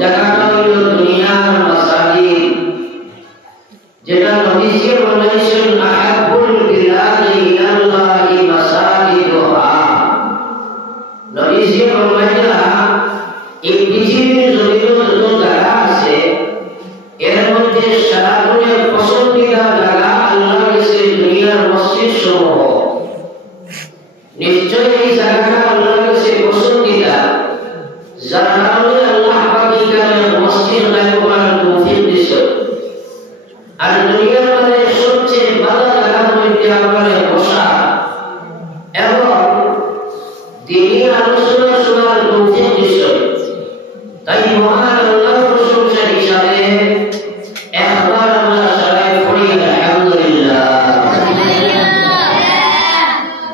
জায়গাটা হলো পৃথিবীর জমিনে যত জায়গা আছে এর মধ্যে সারা দুনিয়ার পছন্দিদা জায়গা আল্লাহর কাছে দুনিয়ার মসজিদ সমূহ। নিশ্চয় এই জায়গাটা আল্লাহর কাছে পছন্দিদা, যার কারণে আল্লাহ পাক এখানে মসজিদ কায়েম করার তৌফিক দিয়েছেন। আর দুনিয়ার মধ্যে সবচেয়ে ভালো জায়গার মধ্যে আমাদের বসা এবং দিনী আলোচনা শোনার তৌফিক দিয়েছেন। তাই মহান আল্লাহর প্রশংসা হিসাবে একবার আমরা সবাই পড়ি আলহামদুলিল্লাহ।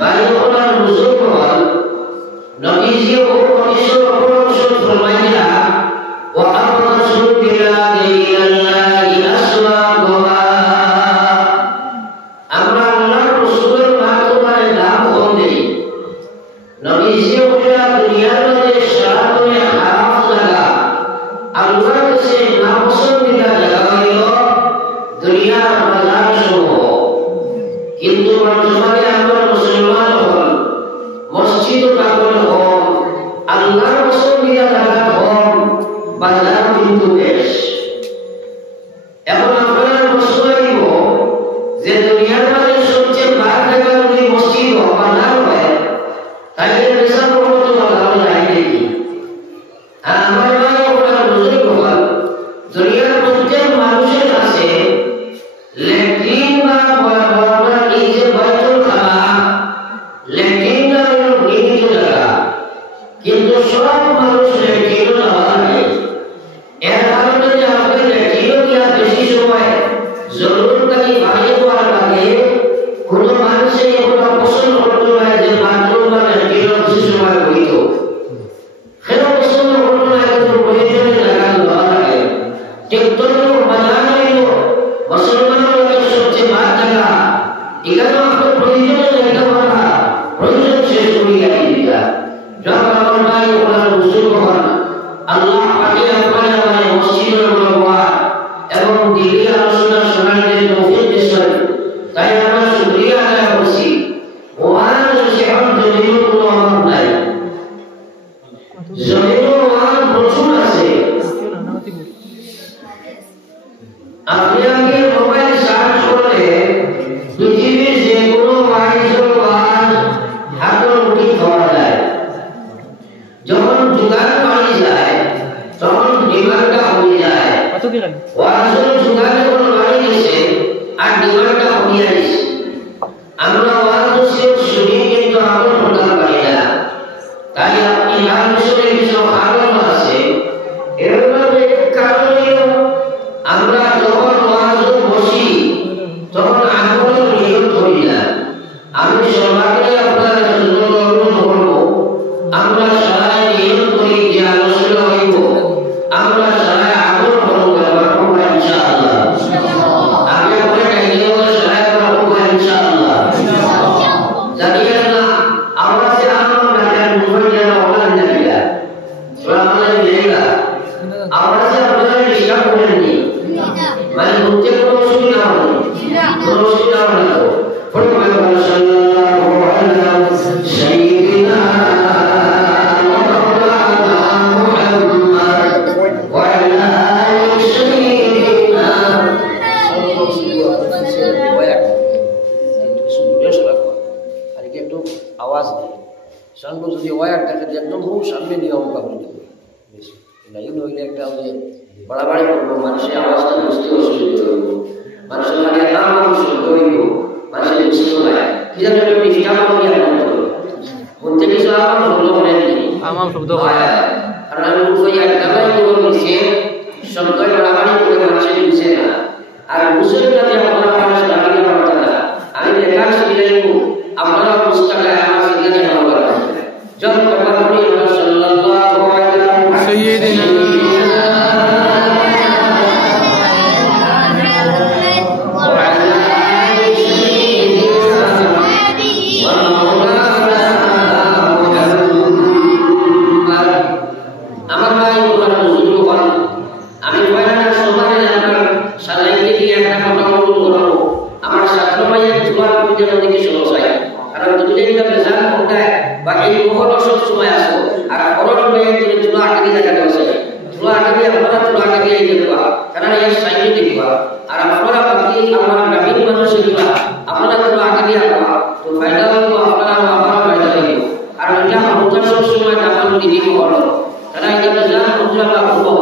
বায়ুর মুসলমান নবীজি ও পরিশুদ্ধ পরমশুদ্ধ ফরমাইয়া ওয়া আবরাসু বিলাদি আল্লাহি আসওয়াকুহা। আমরা আল্লাহর রাসূলের মাধ্যমে দাম দেই। নবীজি ওরা দুনিয়ার মধ্যে সারাদিনে হারাম জায়গা আল্লাহর কাছে নাপসন্দিদা জায়গা হইল দুনিয়ার বাজার সমূহ। কিন্তু বর্তমানে আমরা মুসলমান হন, মসজিদ পাগল হন, আল্লাহর পছন্দিদা জায়গা হন, বাজার কিন্তু বেশ। এখন আপনারা প্রশ্ন হইব যে দুনিয়ার মধ্যে সবচেয়ে ভালো জায়গা যদি মসজিদ ও বাজার হয় তাহলে পেশাব করতে ভালো লাগে নাকি? আমার ভাই ওরা বুঝে বল দুনিয়ার প্রত্যেক মানুষের কাছে ল্যাট্রিন বা এই যে বাইতুল খালা ল্যাট্রিনটা হলো নিহিত জায়গা, কিন্তু সব মানুষ ল্যাট্রিনও যাওয়া নাই। এর কারণে যে আমাদের ল্যাট্রিনও দেওয়া বেশি সময় জরুরতকারী বাইরে হওয়ার আগে কোনো মানুষের ওটা পছন্দ করতে হয় যে বাথরুম বা ল্যাট্রিনও বেশি সময় বইত কেন পছন্দ করতে হয়? কিন্তু প্রয়োজনীয় জায়গা দেওয়া লাগে। ঠিক তদ্রুপ বাজার হইল মুসলমানের সবচেয়ে ভালো জায়গা। এখানেও আপনার প্রয়োজনীয় জায়গা করা প্রয়োজন শেষ করিয়া দিবা। যখন আমার ভাই ওনার বুজুর্গ হন আল্লাহ পাকে আপনার আমাদের মসজিদের বরকত এবং দিনী আলোচনা শোনার যে তৌফিক দিয়েছেন, তাই আমরা শুকরিয়া আদায় করছি। ওয়ান সেখান জমিনের কোনো অভাব নাই, জমিনও ওয়ান প্রচুর আছে। আপনি আগে মোবাইল সার্চ করলে পৃথিবীর যে কোনো ওয়াইজের ওয়াজ হাতের মুঠি পাওয়া যায়। যখন জোগান পানি যায় তখন ডিমান্ডটা কমে যায়। ওয়াজের জোগান যখন বাড়ি গেছে আর ডিমান্ডটা কমে গেছে। আমরা ওয়াজ শুনি কিন্তু আমল করতে পারি না। তাই আপনি আর বিষয়ে কিছু কারণ আছে। এর মধ্যে কারণ হলো আমরা যখন ওয়াজ বসি তখন আমলের নিয়ত করি না। আমি সবাইকে আপনার জন্য অনুরোধ করব আমরা সবাই নিয়ত করি যে আলোচনা হইব, আমরা সবাই আমল করব ইনশাআল্লাহ। আমি আপনার কাছে সবাই করব ইনশাআল্লাহ। জানিয়ে না আমরা যে আমল না জানি মুখে যেন ওখানে যাইয়া ওরা আমাদের মিলেগা। আমরা যে আপনারা হিসাব করেননি মানে বুঝতে কোনো অসুবিধা হবে না, কোনো অসুবিধা হবে না। ফরমান সাল্লাল্লাহু আলাইহি সাইয়্যিদিনা মাওলানা মুহাম্মদ ওয়া আলা আলি সাইয়্যিদিনা একটু আওয়াজ দেয় সামনে যদি ওয়ার থাকে একদম বহু সামনে নিয়ে অঙ্কা করে দেবে বেশি লাইন হইলে একটা যে বাড়াবাড়ি করবো মানুষের আওয়াজটা বুঝতে অসুবিধা হইব, মানুষের মানে নাম শুনতে হইব, মানুষের বুঝতে হয় কি জানো একটু হিসাব করিয়া বলতে কিছু আমার শব্দ করেননি আমার শব্দ কারণ আমি উঠে একটা নিচে শব্দ বাড়াবাড়ি করে মানুষের বুঝে না। আর বুঝে না যে আপনারা মানুষ দাঁড়িয়ে পারত না। আমি দেখার সুবিধা আপনারা পুস্তকে আমার সিদ্ধান্ত নেওয়া দরকার। যখন কথা বলি আমরা সাল্লাল্লাহু আলাইহি সাইয়্যিদিনা আমার ভাই karena yang saya ini dua arah orang bagi orang kami manusia dua apa nak kalau akan dia apa tu faedah itu apa faedah itu karena dia bukan semua dapat diri orang karena dia berjalan untuk apa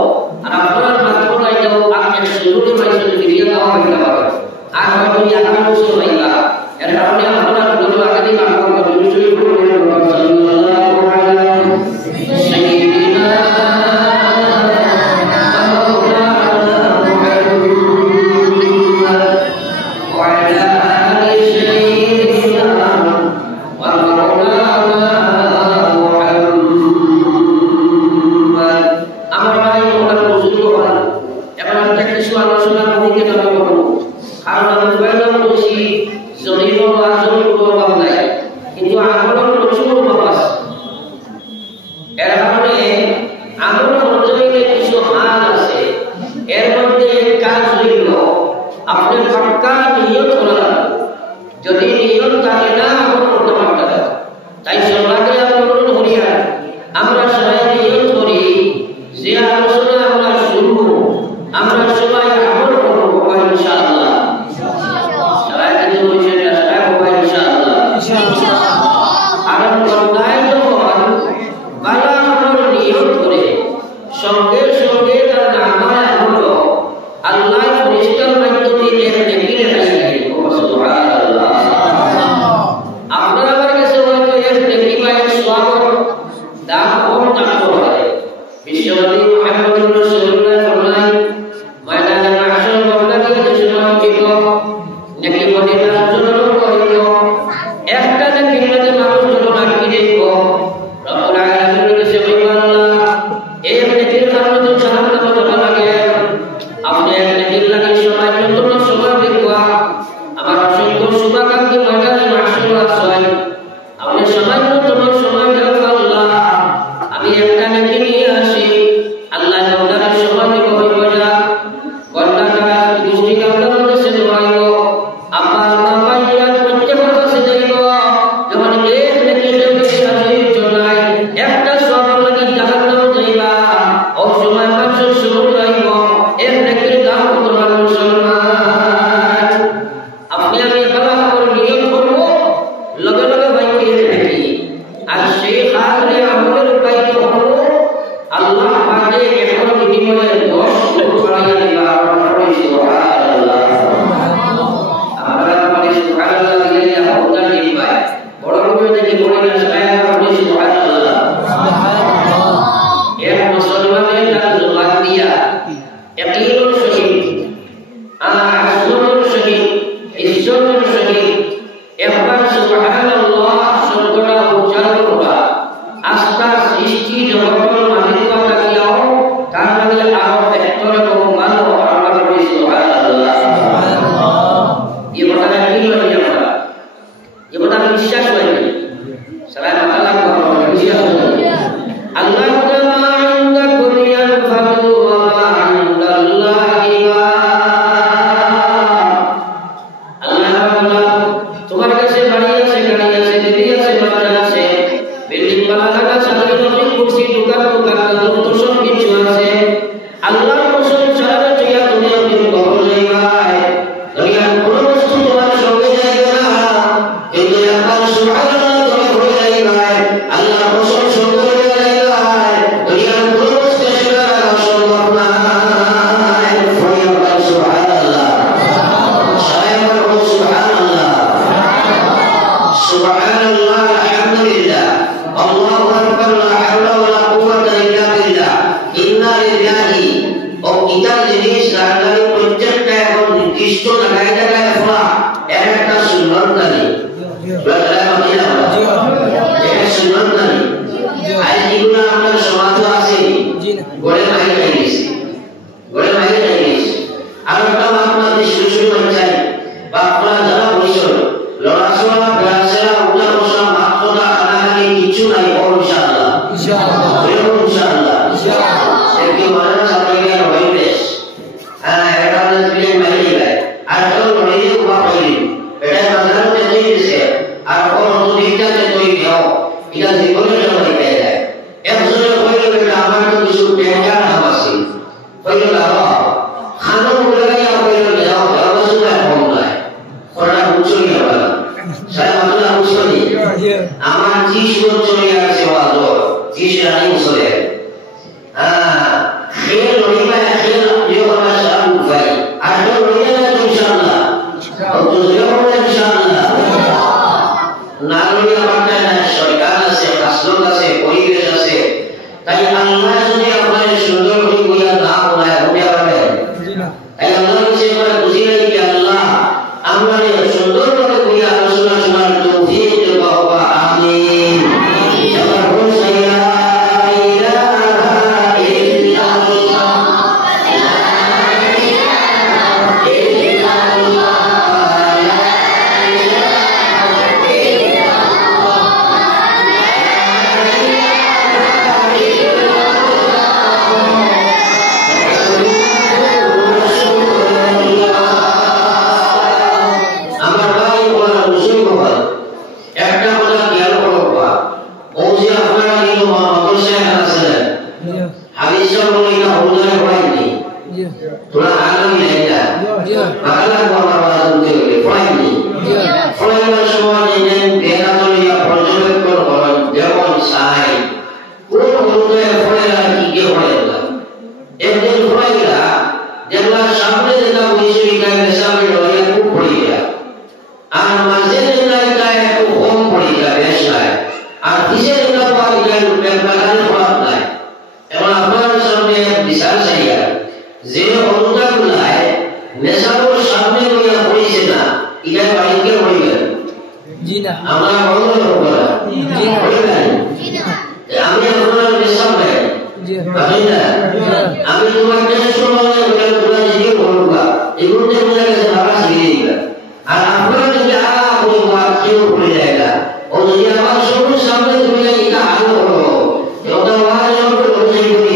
arah orang manusia itu akan seluruh manusia diri yang awak kita arah itu dia akan musuh kita yang orang yang orang dulu akan dibangun berdiri seluruh Tula alam mereka. Makalah bawa untuk Friday. Friday semua ini mereka tu dia projek orang Dewan Sai. Untuk Friday tiga Friday. Jadi Friday jadilah sampai dengan wisuda kita sampai orang kupuriya. Masjid kita itu home kupuriya biasa. Artinya kita buat dengan berbagai format. Kalau apa sampai bisa saya. যে অনুদানগুলাই নেশার সামনে হইয়া পড়েছে না এটা বাড়িতে হইবে জি না আমরা বন্ধ করব না জি হইবে আমি আপনার নেশা নাই জি না আমি তোমার কাছে শুনলাম যে তোমরা জিজ্ঞেস করবা এগুলো বোঝা গেছে বাবা শিখিয়ে দিবা আর আপনারা যদি ওই বাক্যেও পড়ে যায়গা ও যদি আমার সবুজ সামনে তুমি এটা আলো করো এটা ওয়াজ করতে বলছি করি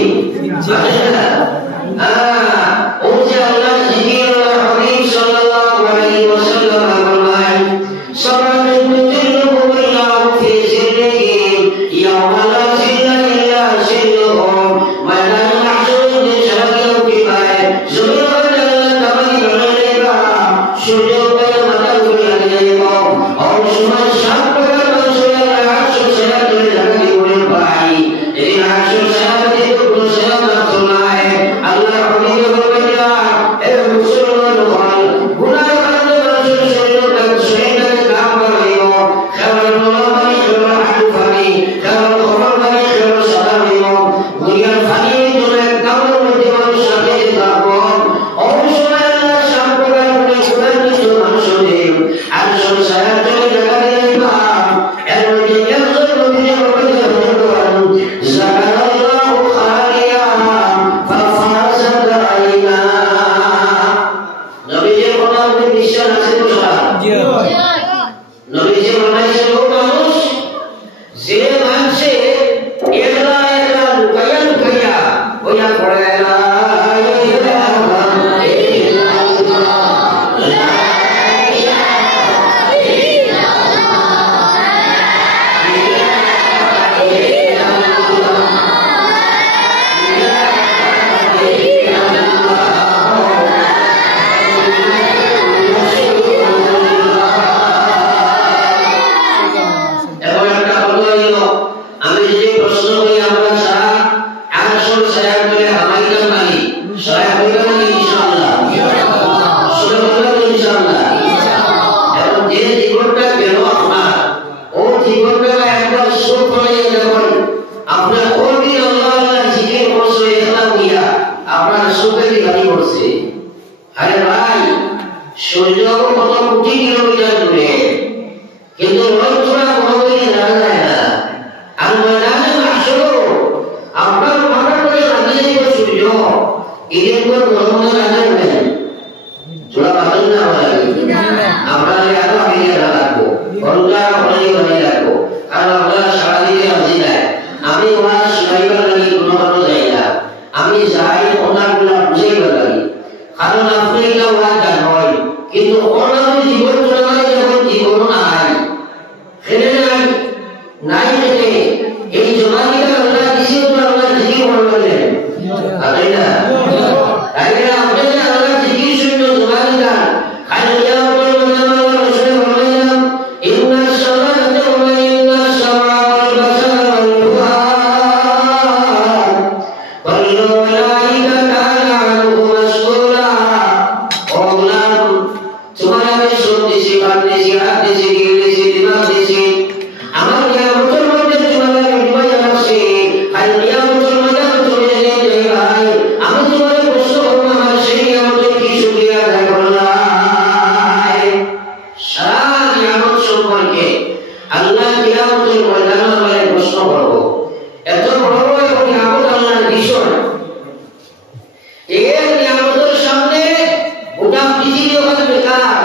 Esto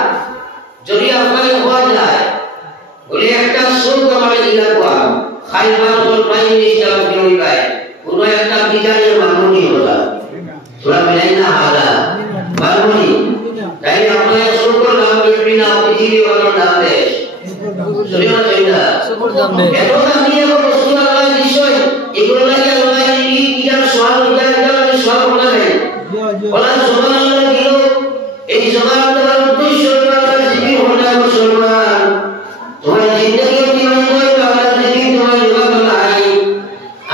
বলা সুবহানাল্লাহ দিল এই জবান দেওয়ার উদ্দেশ্য আল্লাহ জিকির হলো মুসলমান তোমার জিন্দগি জীবন করে আল্লাহ জিকির তোমার জীবন নাই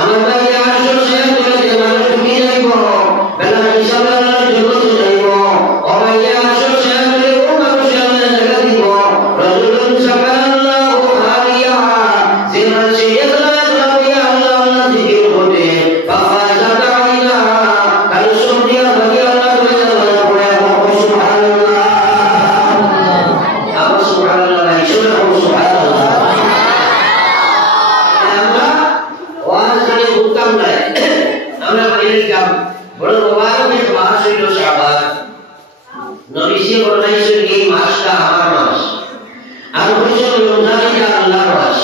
আমার ভাই আসো সে বলে যে মানুষ তুমি যাইব বেলা হিসাব আল্লাহ জগৎ যাইব ও ভাই আসো সে বলে ও মানুষ আল্লাহ জায়গা দিব রাজুলুন সাকাল্লাহু হারিয়া যে মানুষ ইখলাস রাখে আল্লাহ আল্লাহ জিকির করে ফাফাজা তাইনা কাল সুবহিয়া ভাই আল্লাহ পড়ে সুবহানাল্লাহ আবার সুবহানাল্লাহ নাই শুনে সুবহানাল্লাহ আমরা ওয়াজ করে উত্তম নাই আমরা বলি কাম বড় মোবারক মাস হইল শাবান নবীজি বলেছেন এই মাসটা আমার মাস আর হইছে রমজান এটা আল্লাহর মাস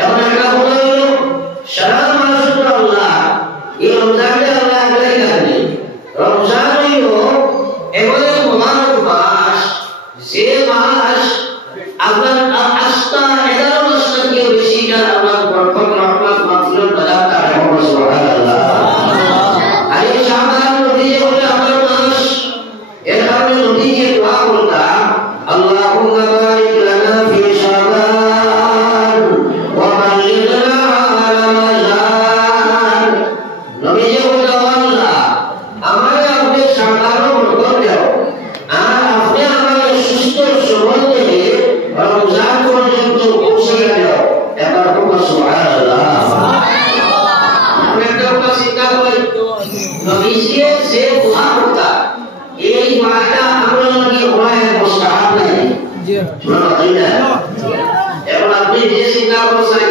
এখন একটা হলো সারা মাস হলো আল্লাহ এই রমজানে আল্লাহ আগলাই জানে রমজান হইল এমন এক মোবারক মাস যে মাস আপনার আস্থা 11 মাস থেকে বেশি কার আল্লাহ বরকত রহমত মাগফিরাত বাজাতা রহমত সুবহানাল্লাহ আর এই শাবান নবীজি বলে আমার মাস এর কারণে নবীজি দোয়া করতেন আল্লাহুম্মা বারিক লানা ফি শাবান ওয়া বাল্লিগনা রমাজান নবীজি বলে আল্লাহ আমারে আপনি শাবান বরকত দাও আর আপনি আমাকে সুস্থ সবল করে রমজান পর্যন্ত পৌঁছে দাও একবার বলুন সুবহানাল্লাহ আমরা একটা চিন্তা করি নবীজি যে দোয়া করতেন এই দোয়াটা আমরা লাগি হয় মুস্তাহাব নাই জি এখন আপনি যে চিন্তা করছেন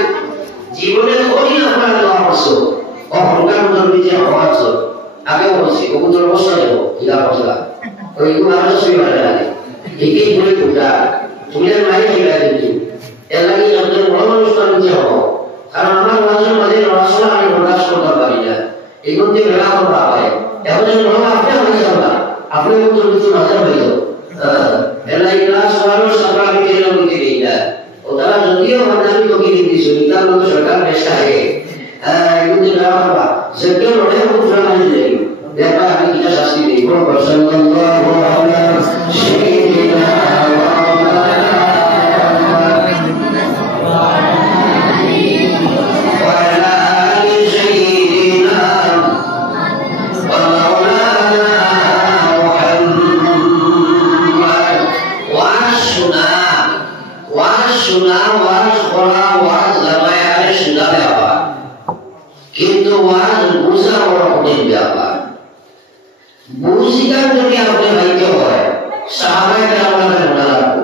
জীবনে কোনই আপনার দোয়া করছো অহংকার নবীজি আওয়াজ আগে বলছি কবুতর বসা দেব ইলা বসা ওইগুলো আরো সই ভালো লাগে একেই বলে টুটা তুমি আর মাই হইলা কিন্তু এর লাগে আমাদের বড় মানুষ নিতে হবে কারণ আমার ওয়াজের মাঝে রসনা আমি প্রকাশ করতে পারি না এগুলো দিয়ে মেলা করা হয় এখন যদি বড় আপনি হয়ে যাবা আপনি কিন্তু কিছু নজর হয়ে যাও এর লাগে ক্লাস করার সরকার আমি কেন বলতে দেই না ও তারা যদিও মানাবি তোকে দিয়েছে তার মতো সরকার পেশা है কিন্তু মেলা করা সেটা রড়ে উঠরা নাই দেই দেখা আমি কিটা শাস্তি দেই বড় সাল্লাল্লাহু আলাইহি সাইয়্যিদিনা কিন্তু ওয়াজ বুঝা বড় কঠিন ব্যাপার বুঝিকার যদি আপনি ভাইতে হয় সাহাবায়ে কেরামের মনে রাখবো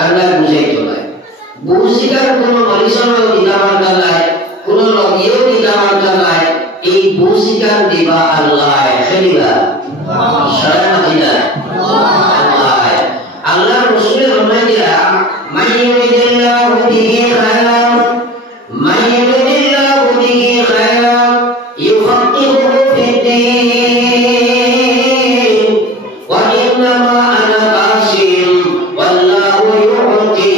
আল্লাহ বুঝাইতে হয় বুঝিকার কোন মানুষেরও দিদার নাই কোন নবীও দিদার নাই এই বুঝিকার দিবা আল্লাহ খেলিবা সারা দিনা আল্লাহ আল্লাহ রাসূলের ফরমান দিয়া মাইয়ুরিদিল্লাহু বিহি খায়রান মাইয়ুরিদিল্লাহু বিহি খায়রান ইউফাক্কিহু ফিদ্দীন ওয়া ইন্নামা আনা কাসিম ওয়াল্লাহু ইউতি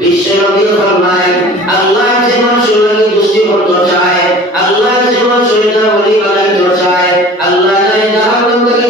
বিশ্বনবী ফরমায় আল্লাহ যে মানুষকে দুষ্টি করতে চায় আল্লাহ যে মানুষকে বলি বানাইতে চায় আল্লাহ জানে জাহান্নাম থেকে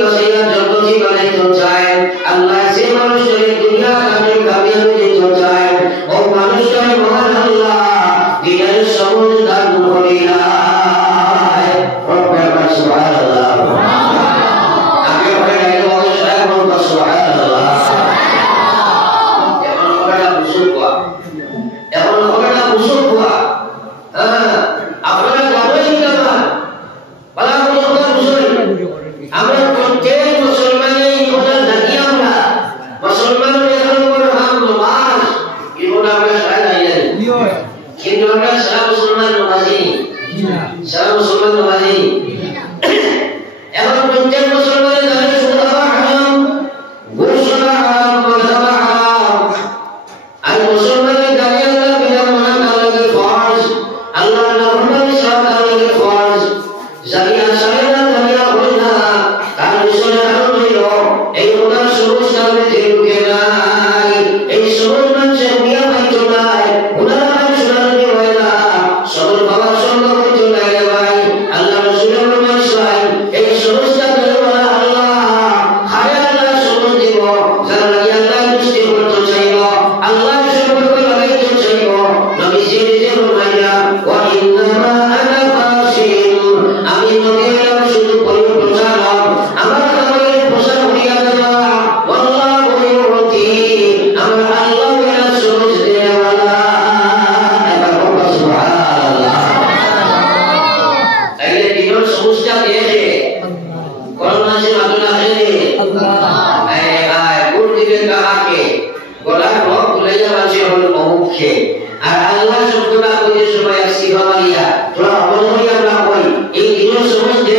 তোরা কইতে সময় আসি বাবালিয়া তোরা অবশ্যই আমরা কই এই দিনের সময় দে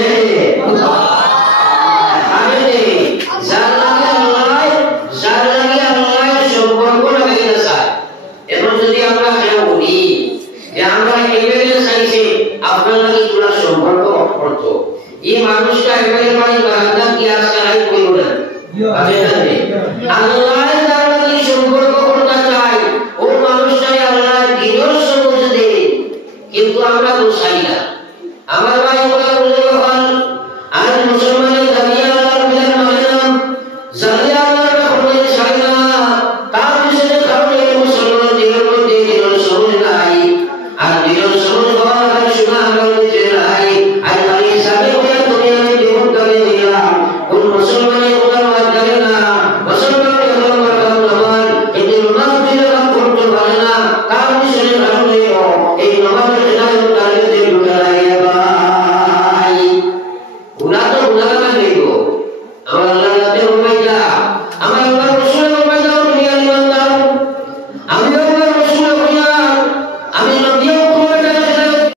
আমি দে যার লাগে আল্লাহ সম্পর্ক লাগাই না স্যার এখন যদি আমরা কেউ বলি যে আমরা এমএলএ চাইছে আপনার লাগে তোরা সম্পর্ক অর্থ এই মানুষটা এমএলএ বাড়ি বারান্দা কি আজকে আই কইল না আমি জানি আল্লাহ যার লাগে সম্পর্ক করতে চাই ও মানুষটাই আল্লাহ দিনের সময় দে কিন্তু আমরা তো চাই না আমার ভাই বলা বুঝে হল আজ মুসলমানের দাঁড়িয়ে আল্লাহর বিধান মানে না জানিয়ে আল্লাহর কথা চাই না তার পিছনে কারণে মুসলমান দিনের মধ্যে দিনের সময় নাই আর দিনের সময় হওয়ার শোনা আমার দিতে নাই আর আমি সাথে করে তুমি আমি জীবন করে দিলাম